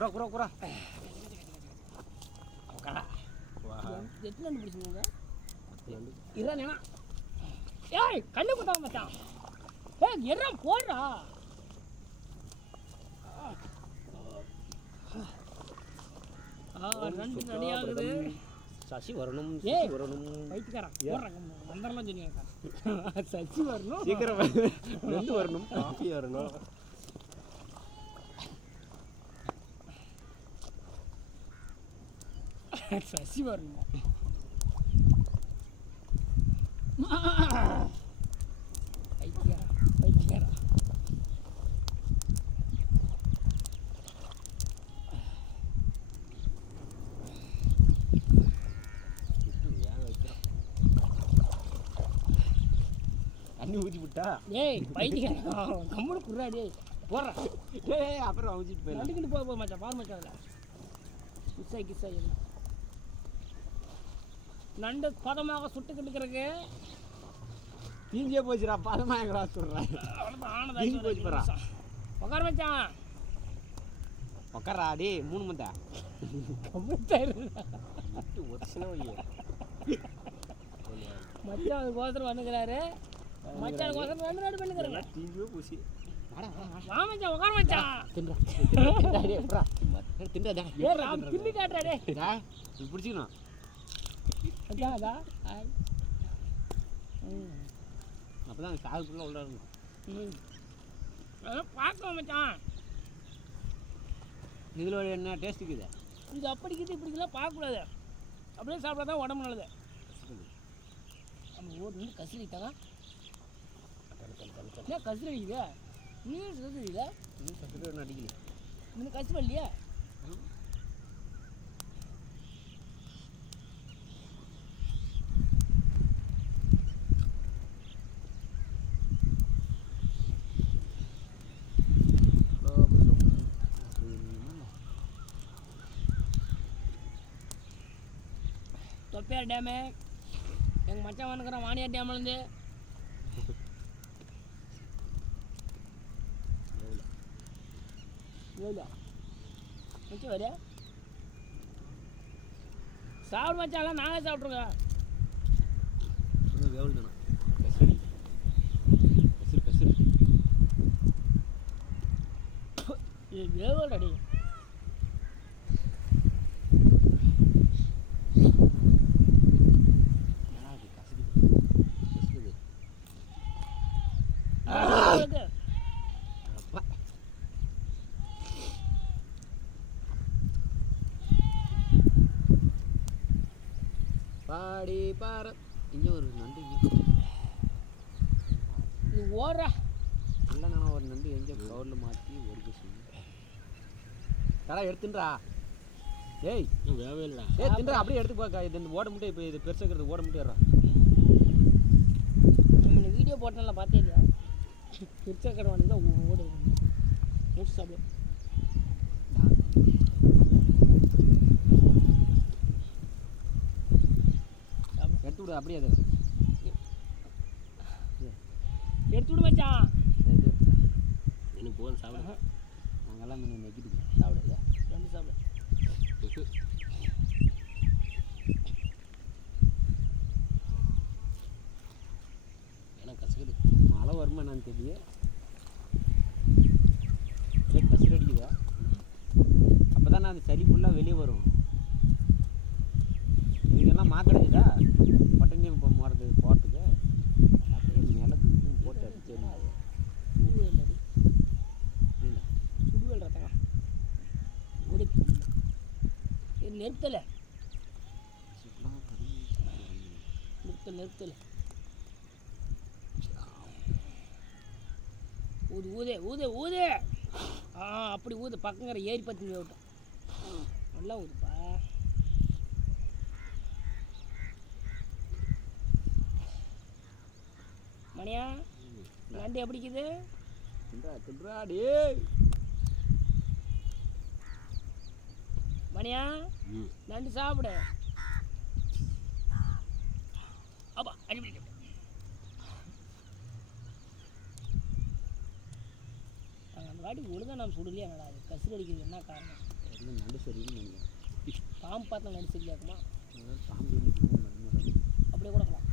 குறா குறா எத்தனை நண்டு பிடிச்சிங்க இறானா? ஏய் கண்ணு குத்தாம மச்சான். ஏய் இறா போடுறா. ரெண்டு நடியாகுது. சசி வரணும் வரணும். வயிற்றுக்காரன் போடுறாங்க வந்தரலாம் சொன்னீங்க. சசி வரணும் சீக்கிரம் ரெண்டு வரணும் காஃபி வரணும். சசி வரணும். வைத்தியாரா தண்ணி ஊற்றி விட்டா. ஏய் பைத்தியாரா கம்முனு குர்ரா டேய் போடுறா. ஏய் அப்புறம் அவிச்சிட்டு போயிடலாம். நண்டுக்கிட்டு போக மச்சான் பாரு மச்சான். அதில் கிஸ்ஸாய் நண்டு பதமாக சுட்டுக்கிட்டுக்கிறக்கு தீஞ்சே போச்சுடா. பதமாக எங்கடா சொல்கிறேன். தீஞ்சு போச்சு போகிறா. உட்கார மச்சான். உட்காரா டே 3 மந்தா ஒரிசினா வையே மச்சான் அதுக்கோசரம் வந்துக்கிறாரு. மச்சான் அதுக்கோசரம் ரெண்டு நாடு பண்ணுக்கிறேன். தீஞ்சே போச்சு. வா மச்சான் உட்கார மச்சான். தின்றா தின்னு காட்டுறா டே பிடிச்சிக்கணும். அதான் அப்போதான் சாகு ஃபுல்லாக உள்ள இருக்கும். பார்க்கலாம் மச்சான். இதில் என்ன டேஸ்ட் இருக்குது? இது அப்படிக்கிட்டு இப்படிக்கெல்லாம் பார்க்கக்கூடாது. அப்படியே சாப்பிட்டா தான் உடம்பு நல்லது. நம்ம ஊர் வந்து கசிரி தாங்க. ஏன் கசிரி அடிக்குது? இன்னும் கசிரி இல்லை. இன்னும் கசிரி ஒன்றும் அடிக்கல. இன்னும் கசிரி இல்லையா? தொப்பையார் டேமு எங்கள் மச்சான் வந்துக்கிறோம். வாணியார் டேம்லேருந்து எவ்வளோ மச்சம் வர சாப்பிட மச்சான்லாம் நாங்களே சாப்பிட்ருங்க. வேவல்தானா கசிரி கசிரி கசிரி இது வேவல் அடி. பாடி பார இங்கே ஒரு நண்டு இது ஓடுறா இல்லை. நான் ஒரு நண்டு எங்கே கவரில் மாற்றி ஒரு பீஸ் கடை எடுத்துன்றா. ஏய் வேவே இல்லைடா. ஏய் தின்றா அப்படியே எடுத்து போக்கா. இது ஓட முட்டை இப்போ இது பெருசாகிறது ஓட முட்டைறா. நம்ம வீடியோ போட்டோம்ல பார்த்தே இல்லையா? பெருசாக கடை வந்து தான் ஓடு முடிச்சு சாப்பிடு. எடுத்து விடு அப்படியே. அதை எடுத்து விடு மச்சான். எனக்கு போதும் சாப்பிட. நாங்கெல்லாம் மீன் நெக்கிட்டு சாப்பிடு. ரெண்டு சாப்பிடு. ஏன்னா கசுக்குது. மழை வருமா என்னன்னு தெரியல. கசுறு அடிக்குதா? அப்போ தான் அந்த சளி ஃபுல்லாக வெளியே வரும். இதுக்கெல்லாம் மாக்கடைக்குதா பட்டனி இப்போ போகிறதுக்கு அப்படியே நிலத்துக்கு போட்டு அடிச்சு சுடுவேல் ரத்தங்க நிறுத்தலை நிறுத்தலை ஊது ஊதே ஊதே ஊதே. அப்படி ஊது. பக்கங்கிற ஏரி பற்றி விட்டோம். நல்லா ஊதுப்பா. மணியா நண்டு எப்படிக்குது? மணியா நண்டு சாப்பிடு. அப்பா அடிப்படி அந்த வாட்டி ஒழுங்காக நம்ம சுடலையே. என்னடா அது கசிறு அடிக்கிறது என்ன காரணம்? இது நடு சரின்னு நினைக்கிறேன். பாம்பு பார்த்தா நடு சரியாக்குமா? பாம்பு இருந்துச்சு நடு அப்படியே கொடுக்கலாம்.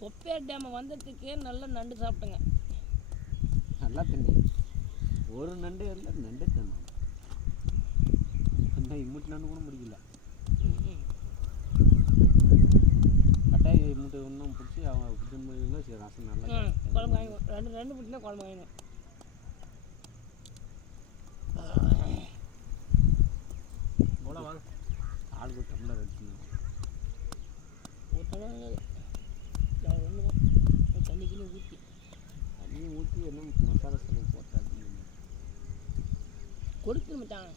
தொப்பையார் டேம் வந்ததுக்கே நல்ல நண்டு சாப்பிட்டேங்க. நல்லா தண்ணி ஒரு நண்டு இல்லை நண்டு தண்ணி என்ன இம்முட்டு நண்டு கூட முடியல. கட்டாய இம்முட்டு இன்னும் பிடிச்சி அவங்க பிடிச்சி முடியுங்களோ சரி ரசம் நல்லா குழம்பு வாங்கணும். ரெண்டு ரெண்டு பிடிச்சினா குழம்பு வாங்கணும். போல வாங்க ஆளுக்கு ஒரு டம்ளர் அடிச்சுங்க. ஒரு டம்ளர் ஒன்று தண்ணிக்குன்னு ஊற்றி தண்ணி ஊற்றி என்ன மசாலா செலவு போட்டா கொடுத்து மச்சான்.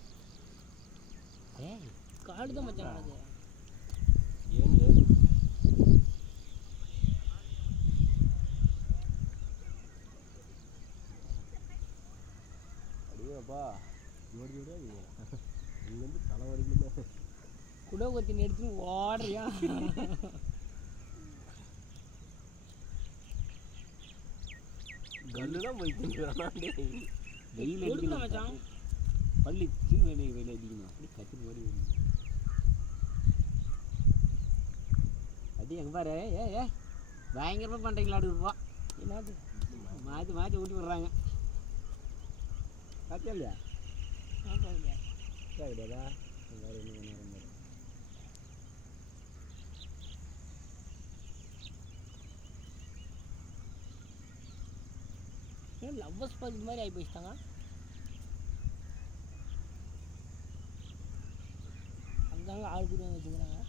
காடு தான் மச்சான் அது. ஏன் அடியோப்பா ஜோடி ஜோடியா இங்கேருந்து தலை வரைக்குமே குடை கொத்தின்னு எடுத்துன்னு ஓடுறியா? கல்லு தான் போயிட்டு வெயில் கொடுக்கலாம் மச்சான். பள்ளிச்சு வெயில் அடிக்கணும் அப்படி கத்திரி ஓடி அடி எங்கே பாரு ஏ பயங்கரமாக பண்ணுறீங்களா அடுப்பா என்னது மாற்றி மாற்றி ஊட்டி விட்றாங்க. பார்த்தியா இல்லையா? கிடையாதா வேறு என்ன நேரம் ஏன் லவ்வர்ஸ் பார்த்து மாதிரி ஆகி போயிட்டாங்க. அங்கங்க ஆள் கூட வச்சுக்கிறாங்க.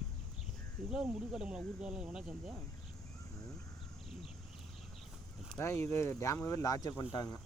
இவ்வளோ ஒரு முடிவு கட்ட ஊருக்காரெல்லாம் ஒன்றா சேர்ந்து அதான் இது டேமுக்கு லார்ச்சர் பண்ணிட்டாங்க.